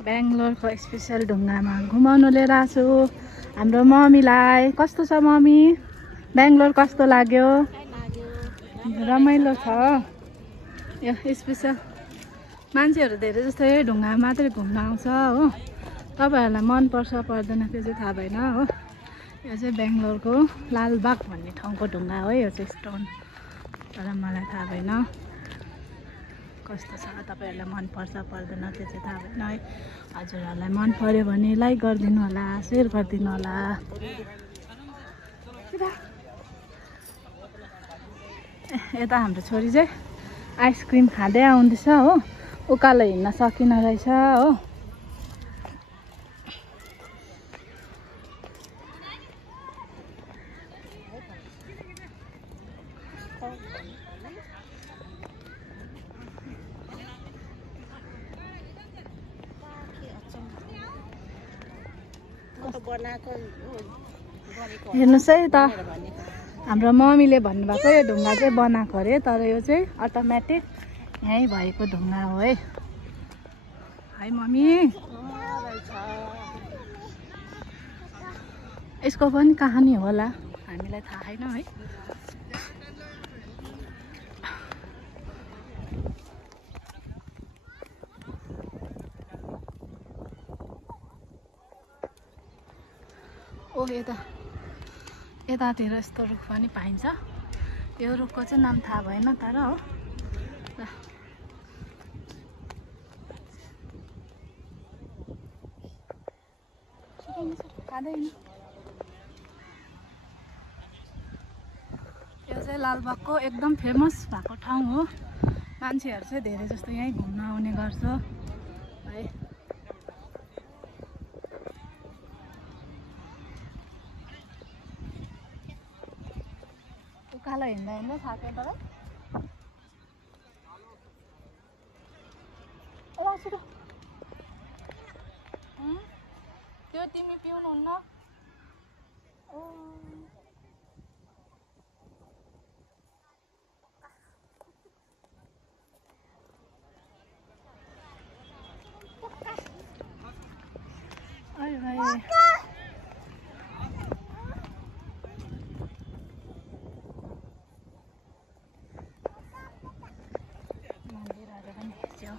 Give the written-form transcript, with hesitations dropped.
बेंगलोरको special ढुङ्गामा घुमाउन लिएर आएको छु हाम्रो मम्मीलाई। कस्तो छ मम्मी? बेंगलोर कस्तो लाग्यो? रमाइलो छ। यो स्पेशल मान्छेहरू धेरै जस्तो यही ढुङ्गामा मात्रै घुम्न आउँछ हो। तपाईहरुलाई मन पर्छ पर्दैन त्यो चाहिँ थाहा भएन हो। यो चाहिँ बेंगलोरको लालबाग भन्ने ठाउँको ढुङ्गा हो। यो चाहिँ स्टोन, तर मलाई थाहा भएन कस्तो छ। तपाईहरुलाई मन पर्छ पर्दैन त्यो चाहिँ थाहा भएन है। हजुरहरुलाई मन पर्यो भने लाइक गरिदिनु होला, शेयर गरिदिनु होला। यता हाम्रो छोरी चाहिँ आइसक्रिम खाँदै आउँदैछ हो। उकालो हिँड्न सकिन रहेछ हो। हेर्नुहोस् है त, हाम्रो मम्मीले भन्नुभएको यो ढुङ्गा चाहिँ बनाएको अरे, तर यो चाहिँ अटोमेटिक यहीँ भएको ढुङ्गा हो है। है मम्मी, यसको पनि कहानी होला, हामीलाई थाहा छैन है। ओ यतातिर यस्तो रुख पनि पाइन्छ। यो रुखको चाहिँ नाम थाहा भएन तर हो। खाँदैन। यो चाहिँ लालबागको एकदम फेमस भएको ठाउँ हो। मान्छेहरू चाहिँ धेरै जस्तो यहीँ घुम्न आउने गर्छ है। उकालो हिँड्दा हिँड्दै थाक्यो तर त्यो तिमी पिउनुहुन्न? मन्दिरहरू पनि हेर्छौ।